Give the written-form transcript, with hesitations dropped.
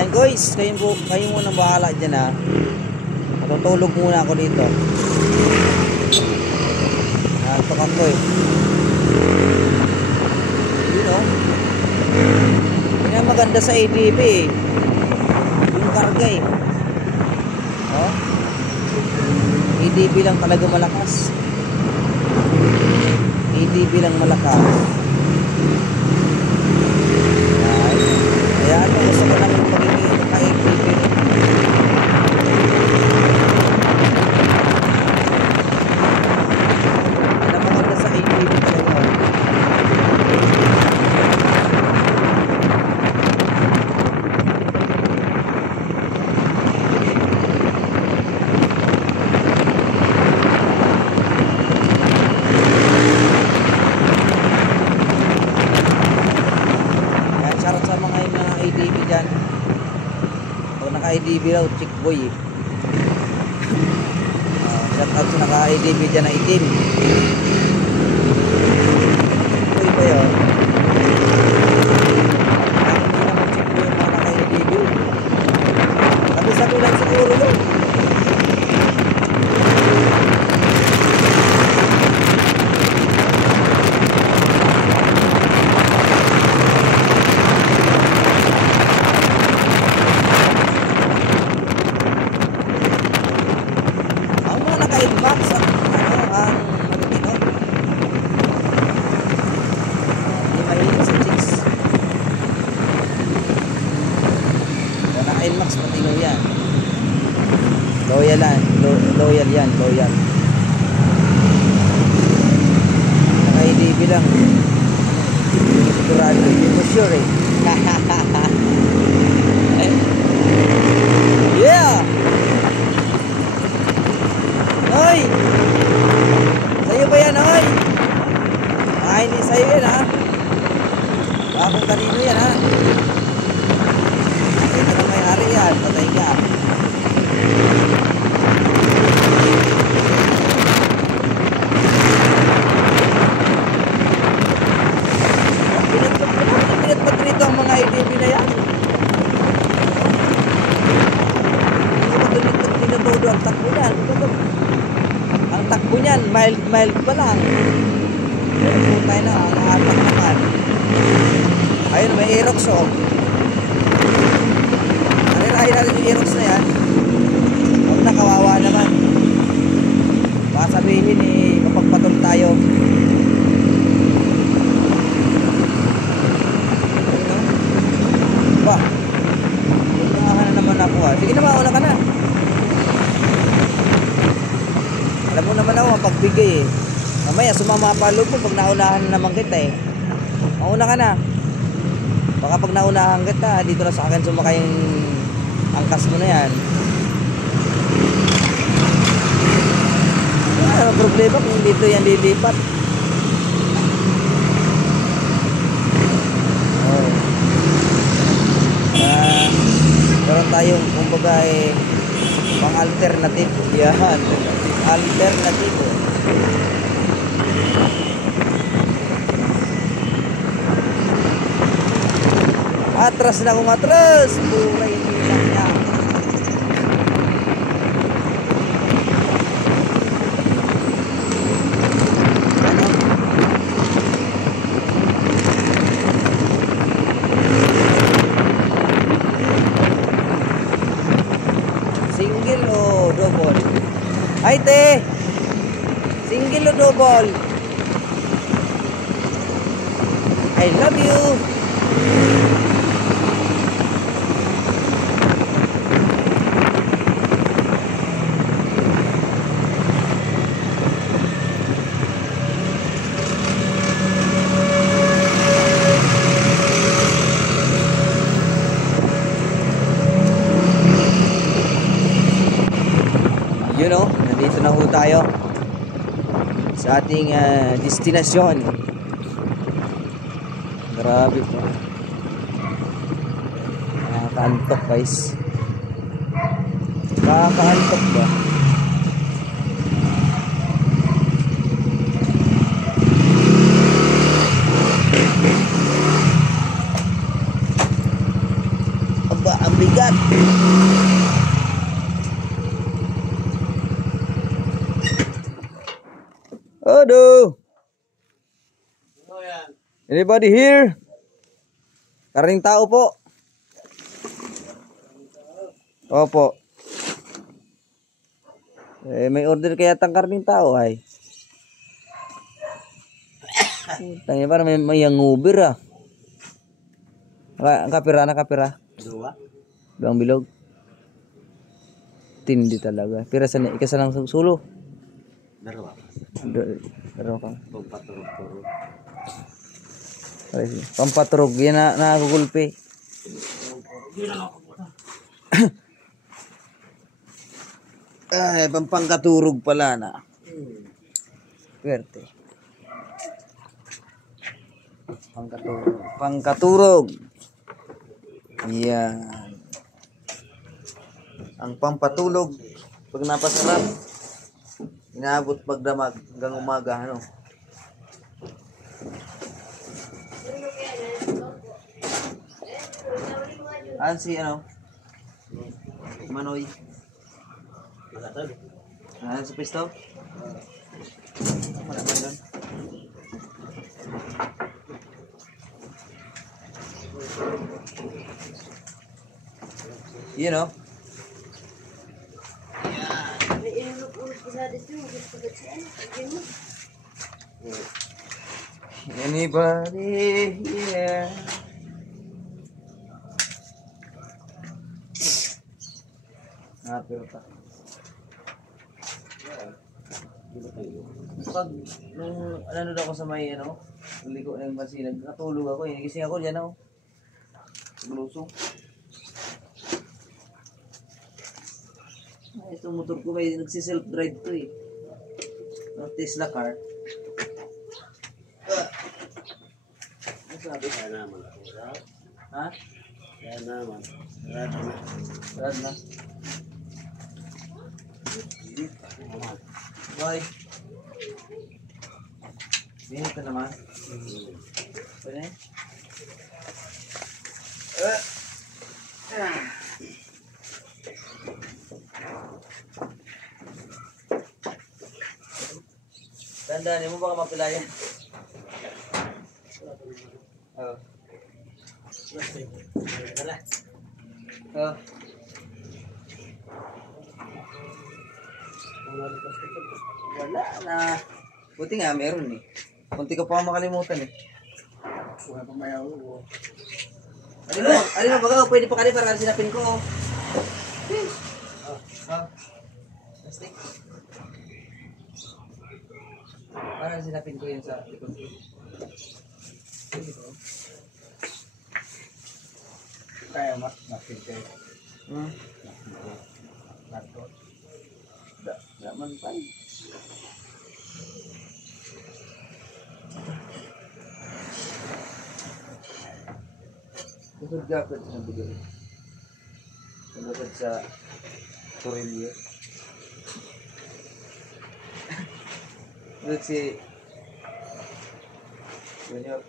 Ayan guys, kayo muna bahala dyan ha. Matutulog muna ako dito. Nantok ako eh. Yun o. Yun ang maganda sa ADB eh. Yung karga eh. Oh. ADB lang talaga malakas. ADB lang malakas. Ayan, gusto ko lang magiging ka-ADB. Yan ang maganda sa ADB talaga. ADB dyan. Pag naka-ADB daw, chick boy eh. Shout out sa naka-ADB dyan na itim. Boy ba yun? Hindi naman chick boy yung mga naka-ADB. Sabi lang siguro yun. Max ang matitino. Hindi mahilig sa chicks. Kung naka-Max matino yan. Loyal yan. Loyal yan. Loyal. Naka-ADB lang. Sigurado. Hindi mo sure eh. Yeah! Hoy! Sa'yo ba yan, hoy? Hindi sa'yo yan, ha? Baka kung kanino yan, ha? Patay ka na may-ari yan. Patay ka. Pinatpat rito ang mga ADB na yan. Tinutudo ang takbo yan. Ang takbo niyan, mild pa lang. Pero tayo na, nakatak naman. Ayun, may Aerox oh. Narirahin natin yung Aerox na yan. Huwag na, kawawa naman. Baka sabihin eh, mapagpatol tayo. Ayun no? Ba? Unahan na naman ako ah. Sige na, mauna ka na. Alam mo naman ako mapagbigay eh. Mamaya sumama pa loob mo pag naunahan na naman kita eh. Mauna ka na. Baka pag naunahan kita, dito na sa akin sumakay yung angkas mo na yan. Ano problema kung dito yan lilipat? Oh. Meron tayong kumbaga eh, pang alternative. Yan. Alternative. Atras na kung atras. Buray nilang niya. Single o double? Ay te! Single o double? I love you! You know, nandito na ho tayo sa ating destinasyon. Grabe po. Nakakaantok guys. Nakakaantok ba? Aba, ang bigat. Dodo! Anybody here? Karning tao po. Opo. May order kaya tang karning tao ay. Tanya para may yang ngubir ah. Kapira na kapira. Dua. Duang bilog. Tindi talaga. Pira sa ikasalang sulo. Dalawa. Daro ka. Pampaturog-turog. Pampaturog. Yan na nakagulpi. Ay, pampangkaturog pala na. Pwerte. Pangkaturog. Yan. Ang pampatulog pag napasarap, inaabot pagdamag hanggang umaga, ano? Si ano? Manoy. Si Pisto? Malaman doon. You know? Anybody here? Pero pa. Pag nung ano daw ako sa may ano, ligo na yung basinan, natulog ako, nagising ako diyan ako. Gulusong. Ay, itong motor ko may nagsi-self drive to eh. Tesla car. Ano sabi? Kaya naman. Ha? Kaya naman. Rada na. Brad na. Boy. Binit ka naman. Pwede? Tandaan mo baka mapilayan. Oo. Wala na. Buti nga meron eh. Kunti ka pa makalimutan eh. Wala pa mayaw. Alin mo baga, pwede pa kali para sinapin ko. Plastic. Para sinapin ko yun sa likod ko. Kaya masin kayo. Daman pa eh. Kusod gapit na bigay. Kusod sa Torelio. Kusod si Junior.